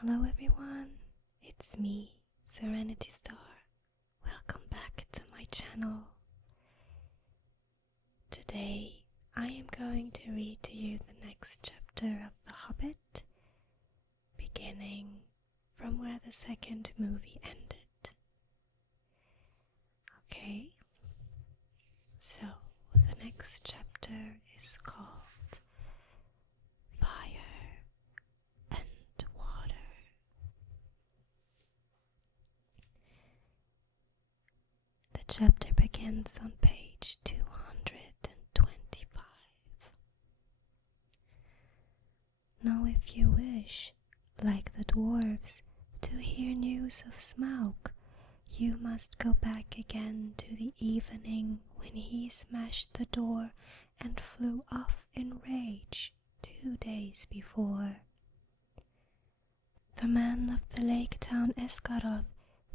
Hello everyone, it's me, Serenity Star. Welcome back to my channel. Today I am going to read to you the next chapter of The Hobbit, beginning from where the second movie ended. Okay, so the next chapter is called Fire and Water. The chapter begins on page 225. Now if you wish, like the dwarves, to hear news of Smaug, you must go back again to the evening when he smashed the door and flew off in rage 2 days before. The men of the lake town Esgaroth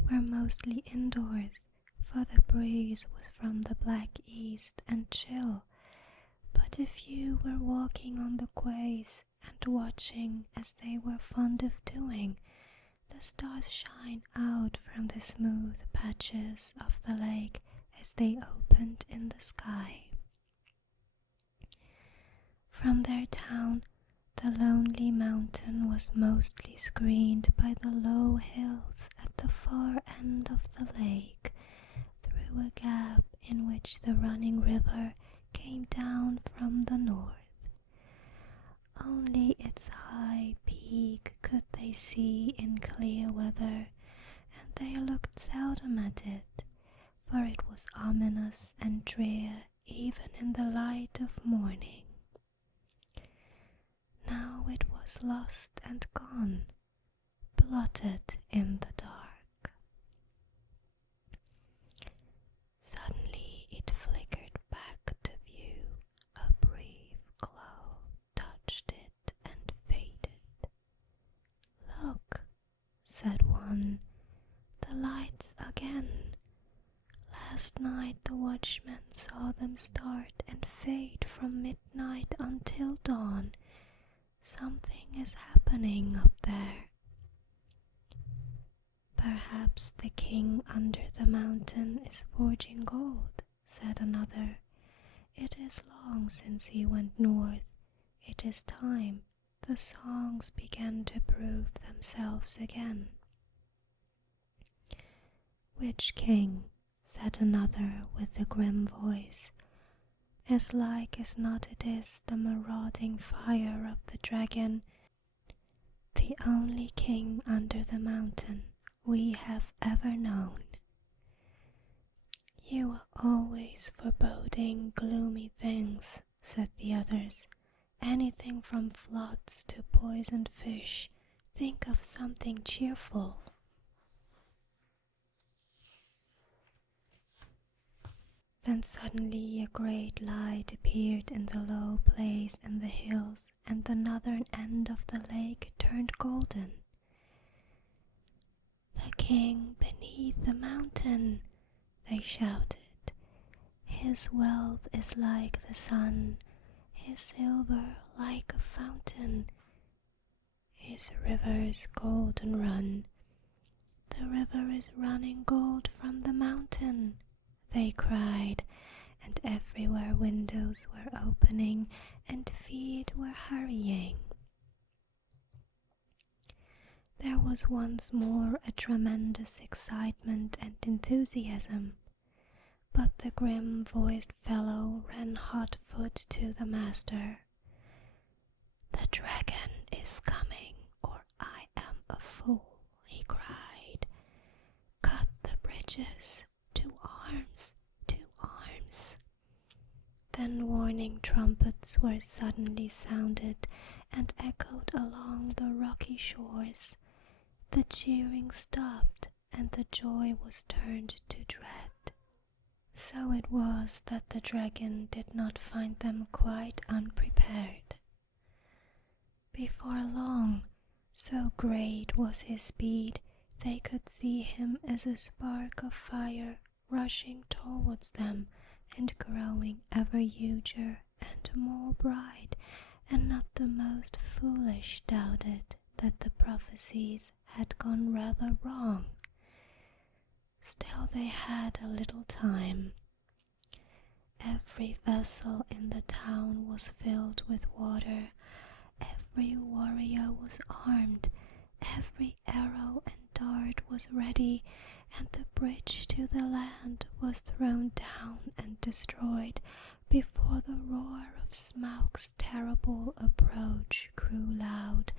were mostly indoors, for the breeze was from the black east and chill, but if you were walking on the quays and watching as they were fond of doing, the stars shine out from the smooth patches of the lake as they opened in the sky. From their town, the lonely mountain was mostly screened by the low hills at the far end of the lake, through a gap in which the running river came down from the north. Only its high peak could they see in clear weather, and they looked seldom at it, for it was ominous and drear even in the light of morning. Now it was lost and gone, blotted in the dark. Suddenly it flickered back to view, a brief glow touched it and faded. "Look," said one, "the lights again. Last night the watchmen saw them start and fade from midnight until dawn. Something is happening up there." "Perhaps the king under the mountain is forging gold," said another. "It is long since he went north. It is time the songs began to prove themselves again." "Which king?" said another with a grim voice. "As like as not it is the marauding fire of the dragon, the only king under the mountain we have ever known." "You are always foreboding gloomy things," said the others. "Anything from floods to poisoned fish. Think of something cheerful." Then suddenly a great light appeared in the low place in the hills, and the northern end of the lake turned golden. "The king beneath the mountain," they shouted. "His wealth is like the sun, his silver like a fountain, his rivers golden run. The river is running gold from the mountain," they cried, and everywhere windows were opening and feet were hurrying. There was once more a tremendous excitement and enthusiasm, but the grim-voiced fellow ran hot-foot to the master. "The dragon is coming, or I am a fool," he cried. "Cut the bridges! To arms! To arms!" Then warning trumpets were suddenly sounded and echoed along the rocky shores. The cheering stopped, and the joy was turned to dread. So it was that the dragon did not find them quite unprepared. Before long, so great was his speed, they could see him as a spark of fire rushing towards them and growing ever huger and more bright, and not the most foolish doubted that the prophecies had gone rather wrong. Still they had a little time. Every vessel in the town was filled with water, every warrior was armed, every arrow and dart was ready, and the bridge to the land was thrown down and destroyed before the roar of Smaug's terrible approach grew loud,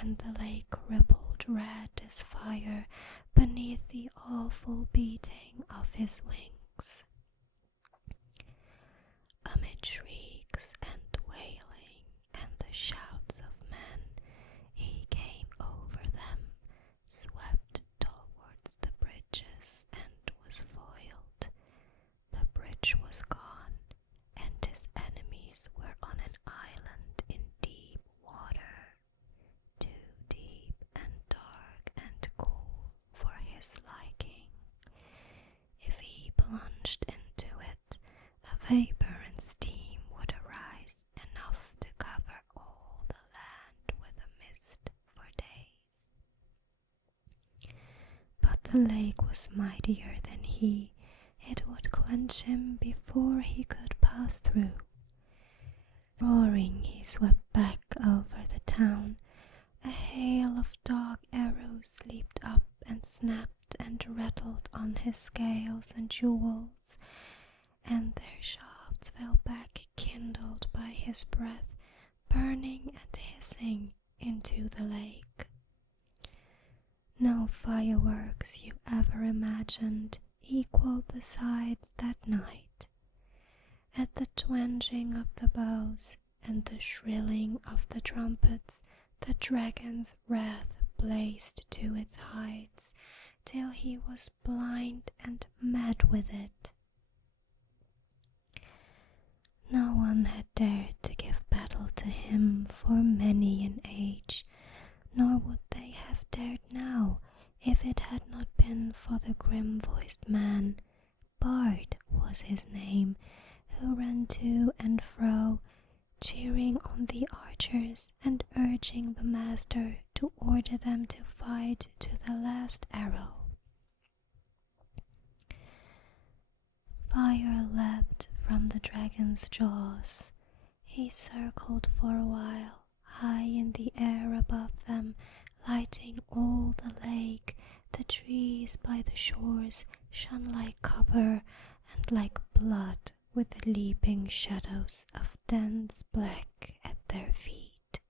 and the lake rippled red as fire beneath the awful beating of his wings. Amid shrieks and wailing and the shouts of men, he came over them, swept towards the bridges, and was foiled. The bridge was gone, and his enemies were on an island in deep water, too deep and dark and cool for his liking. If he plunged into it, a vapor and steam would arise, enough to cover all the land with a mist for days. But the lake was mightier than he. It would quench him before he could pass through. Roaring, he swept back over the town. A hail of dark arrows leaped up and snapped and rattled on his scales and jewels, and their shafts fell back kindled by his breath, burning and hissing into the lake. No fireworks you ever imagined equaled the sights that night. At the twanging of the bows and the shrilling of the trumpets, the dragon's wrath blazed to its heights, till he was blind and mad with it. No one had dared to give battle to him for many an age, nor would they have dared now if it had not been for the grim-voiced man. Bard was his name, who ran to and fro, cheering on the archers and urging the master to order them to fight to the last arrow. Fire leapt from the dragon's jaws. He circled for a while, high in the air above them, lighting all the lake. The trees by the shores shone like copper and like blood, with the leaping shadows of dense black at their feet.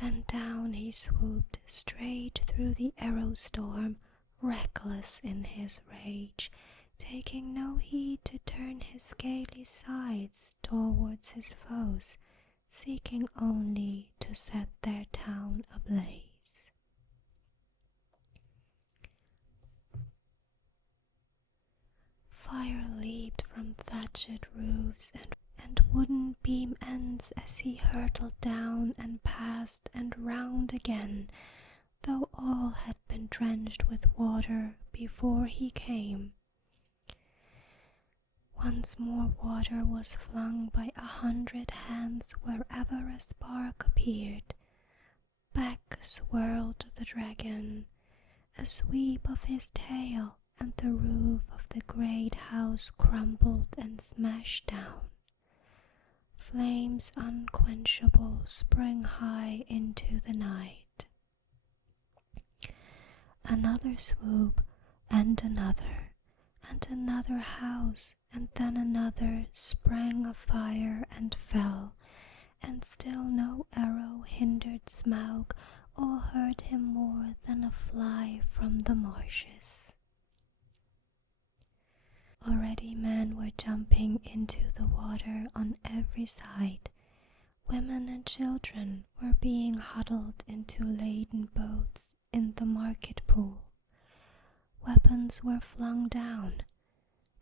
Then down he swooped straight through the arrow storm, reckless in his rage, taking no heed to turn his scaly sides towards his foes, seeking only to set their town ablaze. Fire leaped from thatched roofs and wooden beam ends as he hurtled down and past and round again, though all had been drenched with water before he came. Once more water was flung by 100 hands wherever a spark appeared. Back swirled the dragon, a sweep of his tail, and the roof of the great house crumbled and smashed down. Flames unquenchable sprang high into the night. Another swoop, and another house, and then another sprang afire and fell, and still no arrow hindered Smaug or hurt him more than a fly from the marshes. Already men were jumping into the water on every side. Women and children were being huddled into laden boats in the market pool. Weapons were flung down.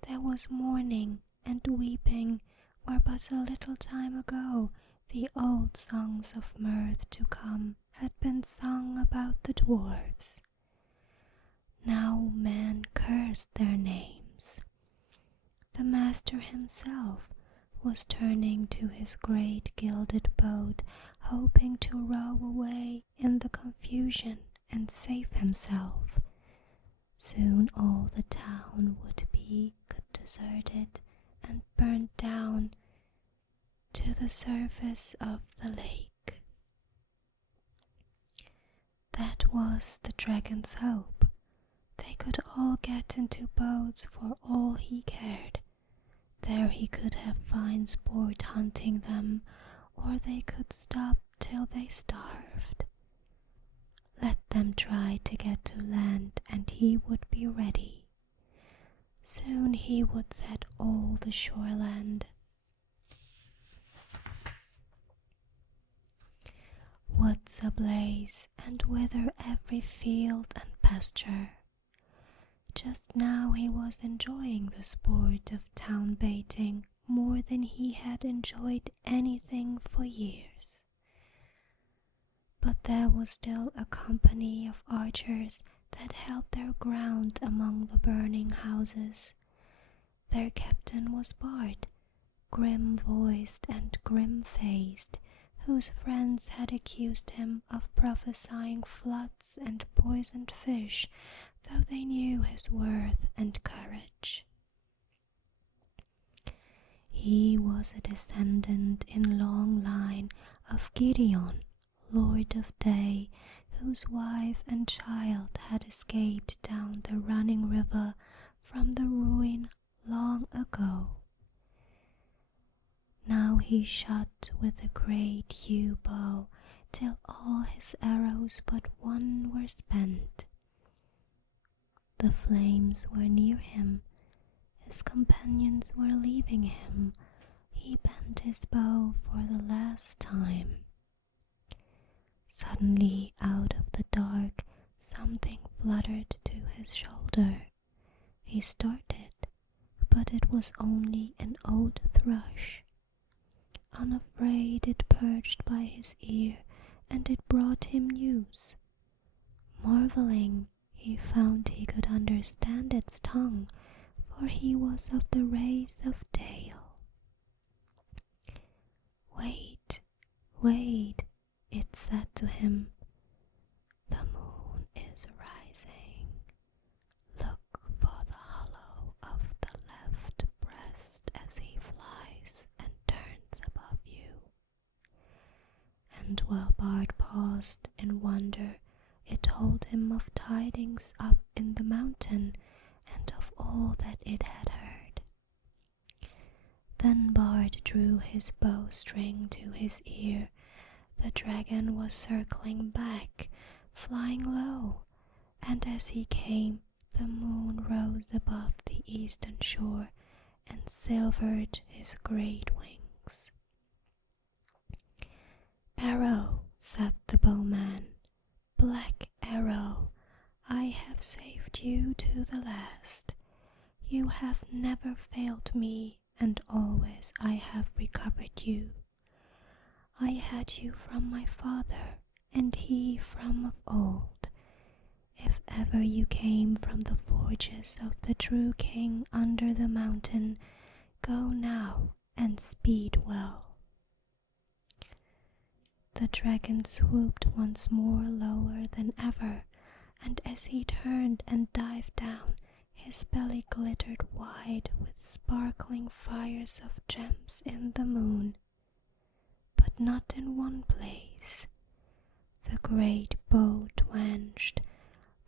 There was mourning and weeping where but a little time ago the old songs of mirth to come had been sung about the dwarves. Now men cursed their names. The master himself was turning to his great gilded boat, hoping to row away in the confusion and save himself. Soon all the town would be deserted and burned down to the surface of the lake. That was the dragon's hope. They could all get into boats for all he cared. There he could have fine sport hunting them, or they could stop till they starved. Let them try to get to land and he would be ready. Soon he would set all the shoreland. Woods ablaze and wither every field and pasture. Just now he was enjoying the sport of town baiting more than he had enjoyed anything for years. But there was still a company of archers that held their ground among the burning houses. Their captain was Bard, grim-voiced and grim-faced, whose friends had accused him of prophesying floods and poisoned fish, though they knew his worth and courage. He was a descendant in long line of Gideon, Lord of Day, whose wife and child had escaped down the running river from the ruin long ago. Now he shot with a great yew bow till all his arrows but one were spent. The flames were near him, his companions were leaving him. He bent his bow for the last time. Suddenly, out of the dark, something fluttered to his shoulder. He started, but it was only an old thrush. Unafraid, it perched by his ear, and it brought him news. Marveling, he found he could understand its tongue, for he was of the race of Dale. "Wait, wait," it said to him. "The moon is rising. Look for the hollow of the left breast as he flies and turns above you." And while Bard paused in wonder, it told him of tidings up in the mountain and of all that it had heard. Then Bard drew his bowstring to his ear. The dragon was circling back, flying low, and as he came, the moon rose above the eastern shore and silvered his great wings. "Arrow," said the bowman, "Black Arrow, I have saved you to the last. You have never failed me, and always I have recovered you. I had you from my father, and he from of old. If ever you came from the forges of the true king under the mountain, go now and speed well." The dragon swooped once more lower than ever, and as he turned and dived down, his belly glittered wide with sparkling fires of gems in the moon. But not in one place. The great bow twanged.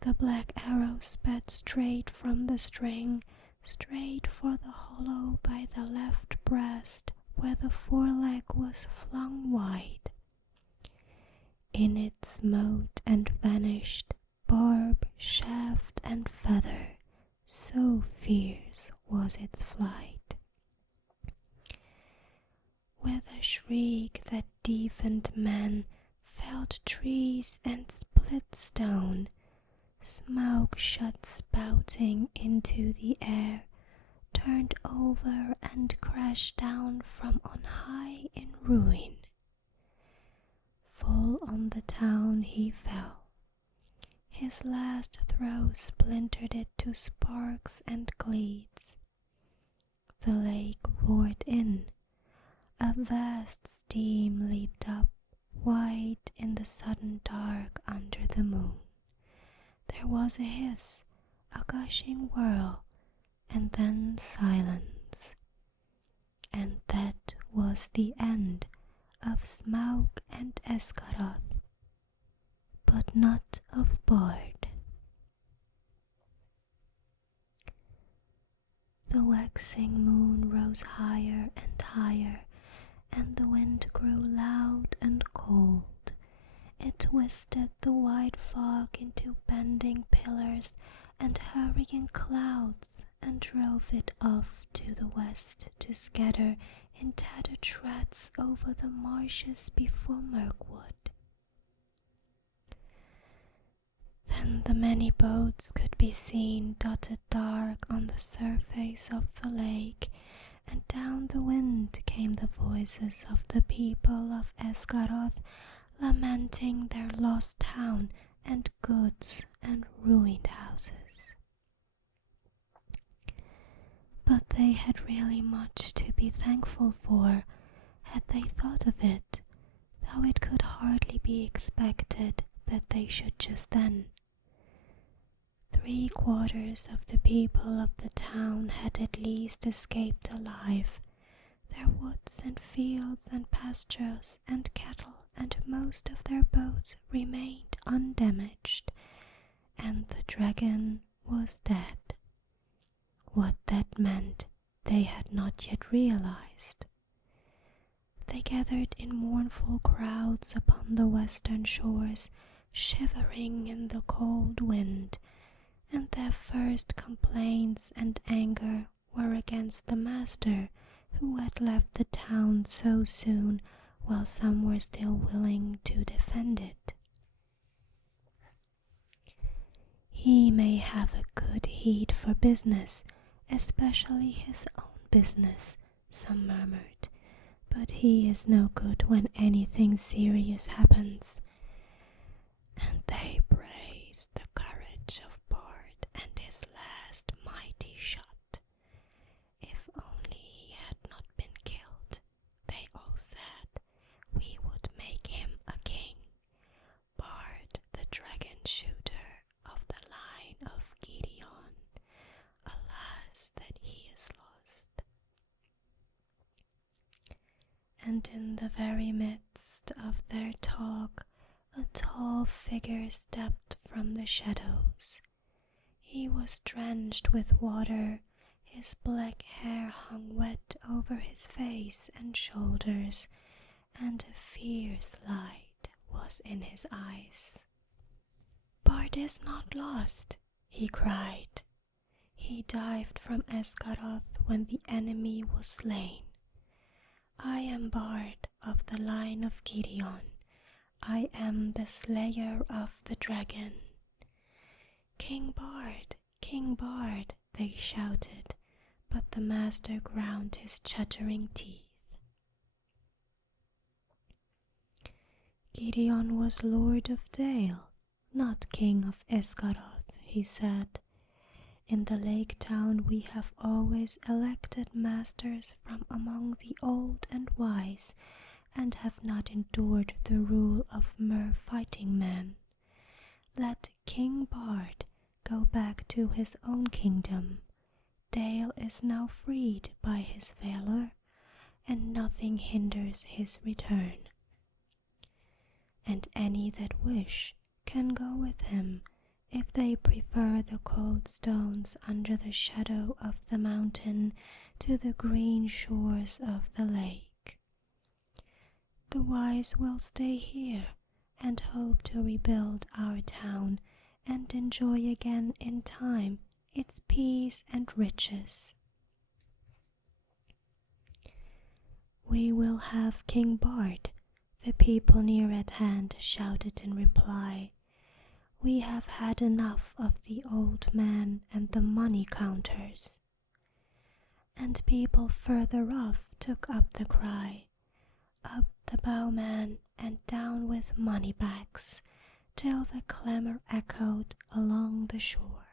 The black arrow sped straight from the string, straight for the hollow by the left breast, where the foreleg was flung wide. In it smote and vanished, barb, shaft, and feather, so fierce was its flight. With a shriek that deafened men, felled trees and split stone, Smaug shot spouting into the air, turned over and crashed down from on high in ruin. Full on the town he fell. His last throw splintered it to sparks and gleeds. The lake roared in. A vast steam leaped up, white in the sudden dark under the moon. There was a hiss, a gushing whirl, and then silence. And that was the end of Smaug and Esgaroth, but not of Bard. The waxing moon rose higher and higher, and the wind grew loud and cold. It twisted the white fog into bending pillars and hurrying clouds, and drove it off to the west to scatter in tattered shreds over the marshes before Mirkwood. Then the many boats could be seen dotted dark on the surface of the lake, and down the wind came the voices of the people of Esgaroth, lamenting their lost town and goods and ruined houses. But they had really much to be thankful for, had they thought of it, though it could hardly be expected that they should just then. 3/4 of the people of the town had at least escaped alive. Their woods and fields and pastures and cattle and most of their boats remained undamaged, and the dragon was dead. What that meant they had not yet realized. They gathered in mournful crowds upon the western shores, shivering in the cold wind, and their first complaints and anger were against the master who had left the town so soon while some were still willing to defend it. He may have a good heed for business, especially his own business, some murmured, but he is no good when anything serious happens. And they praised the courage of Bard and his last mighty shot. If only he had not been killed, they all said, we would make him a king. Bard, the dragon shooter of the line of Gideon. Alas, that he is lost. And in the very midst of their talk, a tall figure stepped from the shadows. He was drenched with water, his black hair hung wet over his face and shoulders, and a fierce light was in his eyes. Bard is not lost, he cried. He dived from Esgaroth when the enemy was slain. I am Bard of the line of Gideon. I am the slayer of the dragon. King Bard, they shouted, but the master ground his chattering teeth. Gideon was Lord of Dale, not King of Esgaroth, he said. In the lake town we have always elected masters from among the old and wise, and have not endured the rule of mere fighting men. Let King Bard go back to his own kingdom. Dale is now freed by his valor, and nothing hinders his return. And any that wish can go with him, if they prefer the cold stones under the shadow of the mountain to the green shores of the lake. The wise will stay here and hope to rebuild our town and enjoy again in time its peace and riches. We will have King Bard, the people near at hand shouted in reply. We have had enough of the old man and the money counters. And people further off took up the cry, up the bowman and down with money bags, till the clamor echoed along the shore.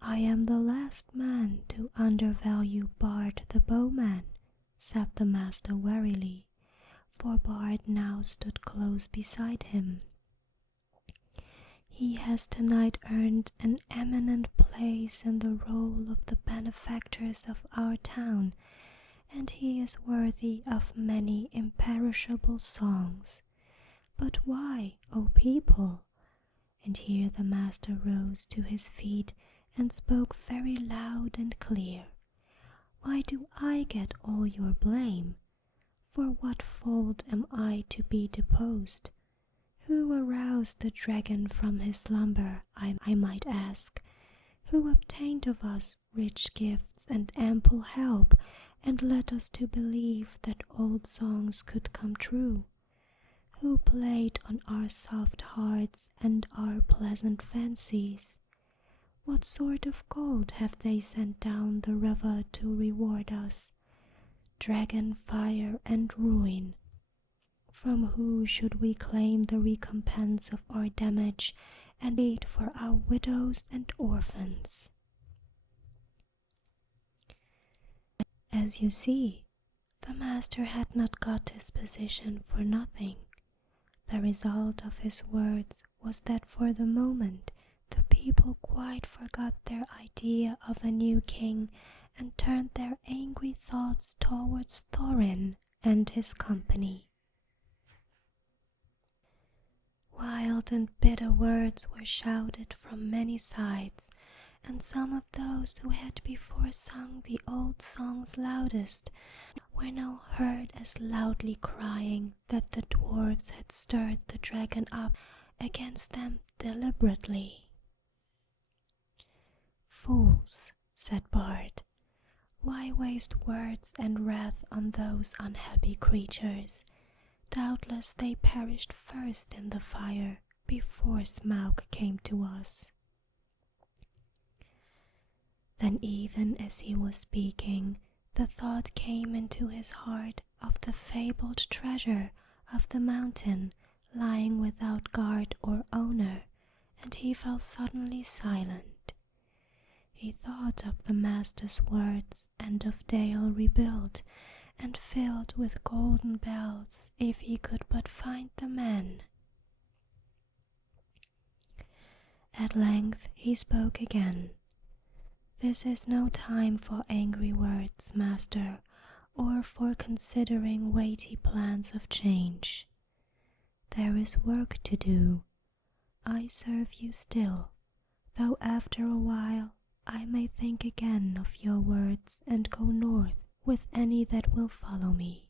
I am the last man to undervalue Bard the bowman, said the master warily, for Bard now stood close beside him. He has tonight earned an eminent place in the roll of the benefactors of our town, and he is worthy of many imperishable songs. But why, O people? And here the master rose to his feet and spoke very loud and clear. Why do I get all your blame? For what fault am I to be deposed? Who aroused the dragon from his slumber, I might ask? Who obtained of us rich gifts and ample help, and led us to believe that old songs could come true? Who played on our soft hearts and our pleasant fancies? What sort of gold have they sent down the river to reward us? Dragon, fire, and ruin. From who should we claim the recompense of our damage and aid for our widows and orphans? As you see, the master had not got his position for nothing. The result of his words was that for the moment the people quite forgot their idea of a new king and turned their angry thoughts towards Thorin and his company. Wild and bitter words were shouted from many sides, and some of those who had before sung the old songs loudest were now heard as loudly crying that the dwarfs had stirred the dragon up against them deliberately. "Fools," said Bard, "why waste words and wrath on those unhappy creatures? Doubtless they perished first in the fire before Smaug came to us." Then even as he was speaking, the thought came into his heart of the fabled treasure of the mountain lying without guard or owner, and he fell suddenly silent. He thought of the master's words and of Dale rebuilt and filled with golden bells if he could but find the men. At length he spoke again. "This is no time for angry words, master, or for considering weighty plans of change. There is work to do. I serve you still, though after a while I may think again of your words and go north with any that will follow me."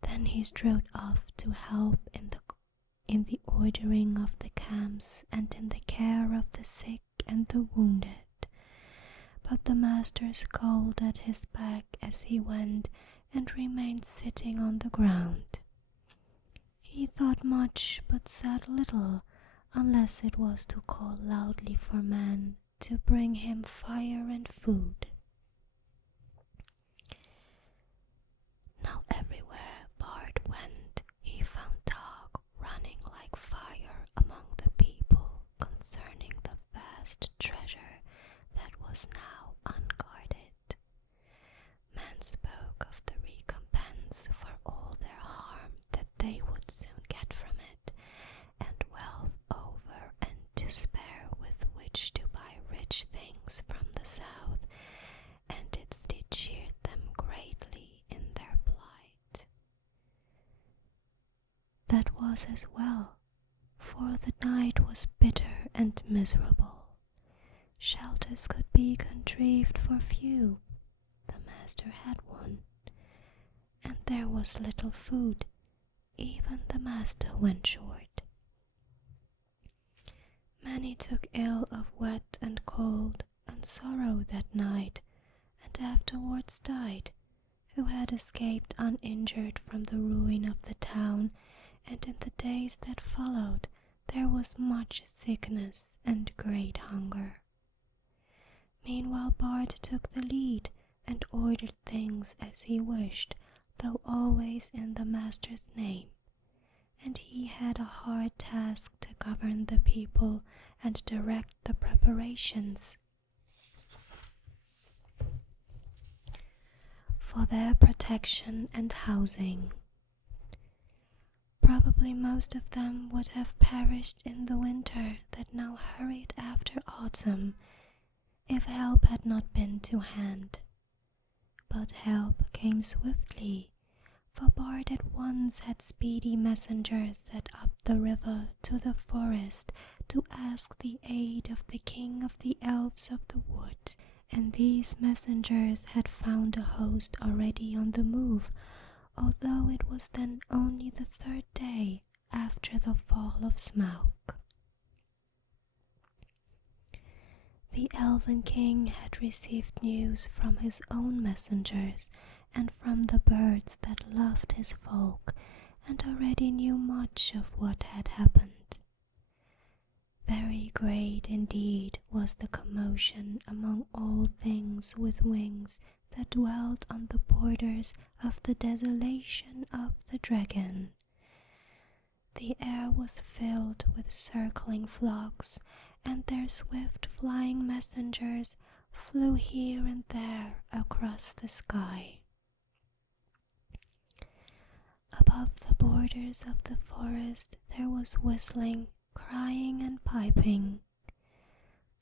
Then he strode off to help in the ordering of the camps and in the care of the sick and the wounded. But the master scowled at his back as he went and remained sitting on the ground. He thought much but said little, unless it was to call loudly for men to bring him fire and food. Now everywhere Bard went, he found talk running like fire among the people concerning the vast treasure that was now unguarded. Men spoke of the recompense for all their harm that they would soon get from it, and wealth over and to spare with which to buy rich things from the south, and it cheered them greatly in their plight. That was as well, for the night was bitter and miserable. Shelters could be contrived for few. The master had one, and there was little food. Even the master went short. Many took ill of wet and cold and sorrow that night, and afterwards died, who had escaped uninjured from the ruin of the town, and in the days that followed there was much sickness and great hunger. Meanwhile Bard took the lead and ordered things as he wished, though always in the master's name, and he had a hard task to govern the people and direct the preparations. for their protection and housing. Probably most of them would have perished in the winter that now hurried after autumn if help had not been to hand. But help came swiftly, for Bard at once had speedy messengers set up the river to the forest to ask the aid of the king of the elves of the wood, and these messengers had found a host already on the move, although it was then only the third day after the fall of Smaug. The Elven King had received news from his own messengers and from the birds that loved his folk, and already knew much of what had happened. Very great indeed was the commotion among all things with wings that dwelt on the borders of the desolation of the dragon. The air was filled with circling flocks, and their swift flying messengers flew here and there across the sky. Above the borders of the forest there was whistling, crying and piping.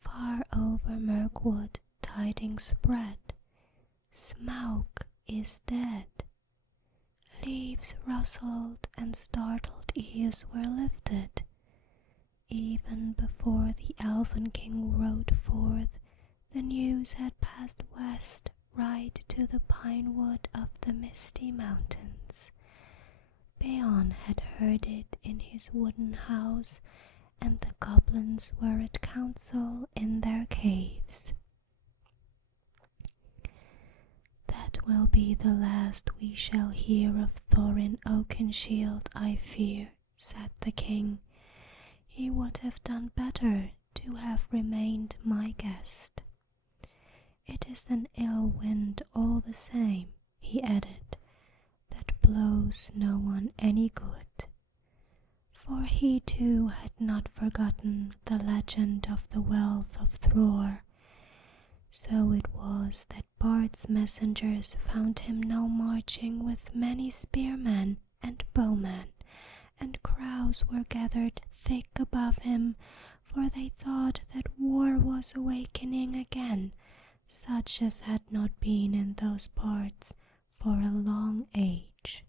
Far over Mirkwood tidings spread. Smaug is dead. Leaves rustled and startled ears were lifted. Even before the Elven King rode forth, the news had passed west right to the pine wood of the Misty Mountains. Beorn had heard it in his wooden house, and the goblins were at council in their caves. That will be the last we shall hear of Thorin Oakenshield, I fear, said the king. He would have done better to have remained my guest. It is an ill wind all the same, he added, that blows no one any good. For he too had not forgotten the legend of the wealth of Thror. So it was that Bard's messengers found him now marching with many spearmen and bowmen, and crowds were gathered thick above him, for they thought that war was awakening again, such as had not been in those parts for a long age.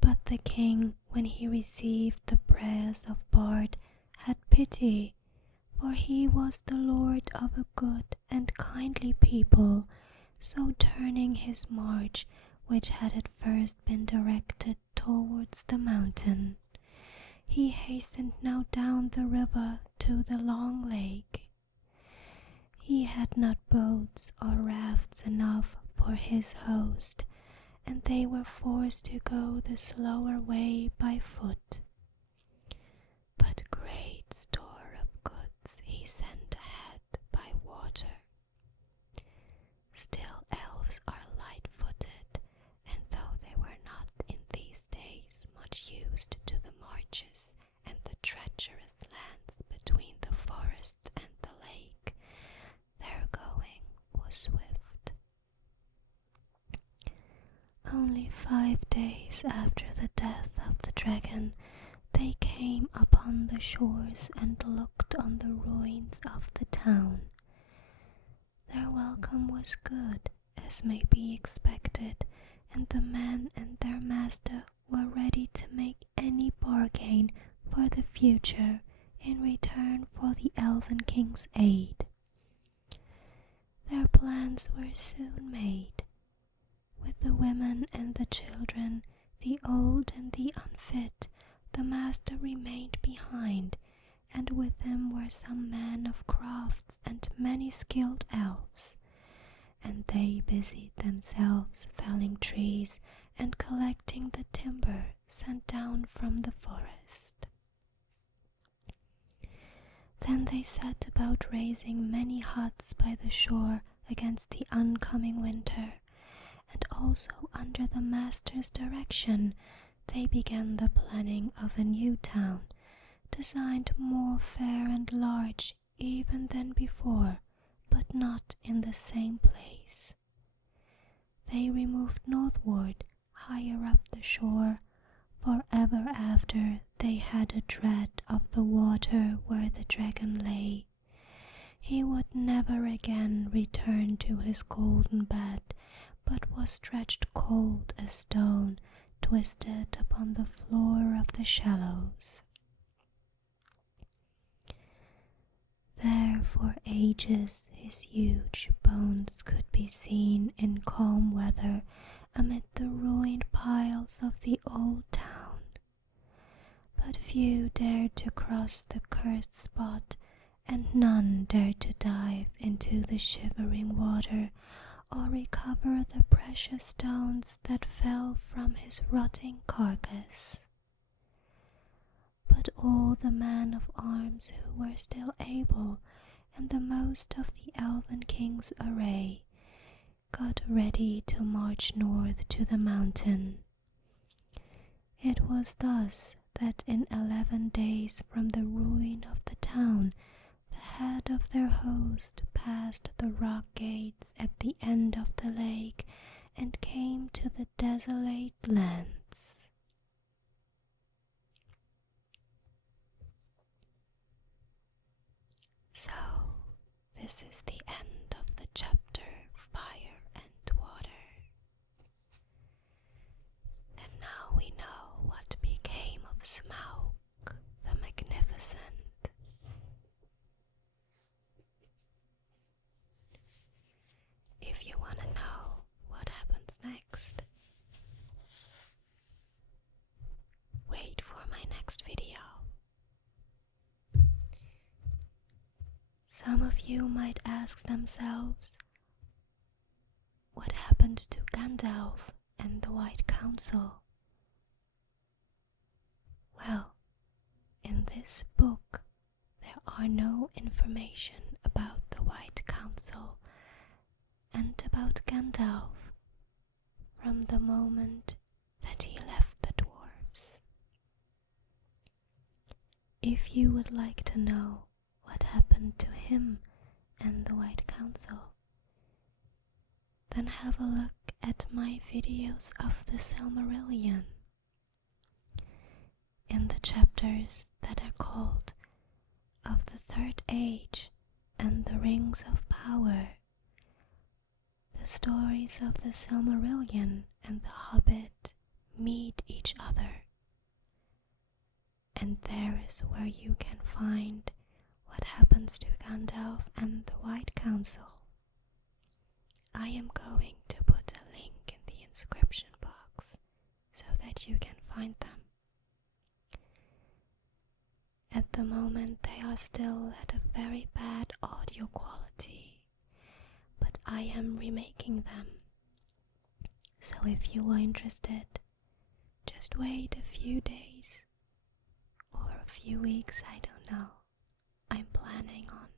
But the king, when he received the prayers of Bard, had pity, for he was the lord of a good and kindly people, so turning his march, which had at first been directed towards the mountain, he hastened now down the river to the long lake. He had not boats or rafts enough for his host, and they were forced to go the slower way by foot. But great store of goods he sent ahead by water. Still elves are light-footed, and though they were not in these days much used to the marches and the treacherous lands between the forest and the lake, their going was swift. Only 5 days after the death of the dragon, they came upon the shores and looked on the ruins of the town. Their welcome was good, as may be expected, and the men and their master were ready to make any bargain for the future in return for the Elven King's aid. Their plans were soon made. With the women and the children, the old and the unfit, the master remained behind, and with him were some men of crafts and many skilled elves, and they busied themselves felling trees and collecting the timber sent down from the forest. Then they set about raising many huts by the shore against the oncoming winter, and also under the master's direction they began the planning of a new town, designed more fair and large even than before, but not in the same place. They removed northward, higher up the shore, for ever after they had a dread of the water where the dragon lay. He would never again return to his golden bed, but was stretched cold as stone, twisted upon the floor of the shallows. There for ages his huge bones could be seen in calm weather amid the ruined piles of the old town. But few dared to cross the cursed spot, and none dared to dive into the shivering water or recover the precious stones that fell from his rotting carcass. But all the men of arms who were still able, and the most of the Elven King's array, got ready to march north to the mountain. It was thus that in 11 days from the ruin of the town, the head of their host passed the rock gates at the end of the lake and came to the desolate lands. So, this is the end of the chapter Fire and Water. And now we know what became of Smaug the Magnificent. If you want to know what happens next, wait for my next video. Some of you might ask themselves, what happened to Gandalf and the White Council? Well, in this book, there are no information about the White Council and about Gandalf from the moment that he left the dwarves. If you would like to know what happened to him and the White Council, then have a look at my videos of the Silmarillion. In the chapters that are called Of the Third Age and the Rings of Power, the stories of the Silmarillion and the Hobbit meet each other. And there is where you can find what happens to Gandalf and the White Council. I am going to put a link in the inscription box so that you can find them. At the moment they are still at a very bad audio quality, but I am remaking them. So if you are interested, just wait a few days or a few weeks, I don't know. I'm planning on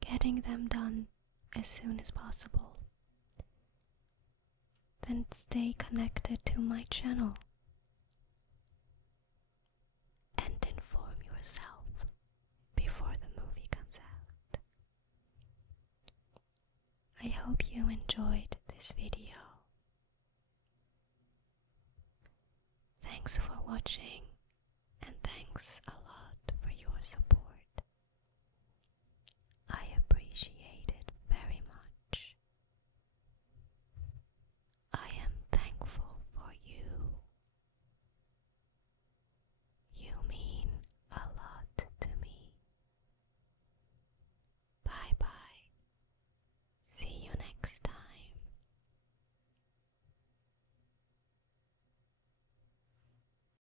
getting them done as soon as possible. Then stay connected to my channel and inform yourself before the movie comes out. I hope you enjoyed this video. Thanks for watching, and thanks a lot.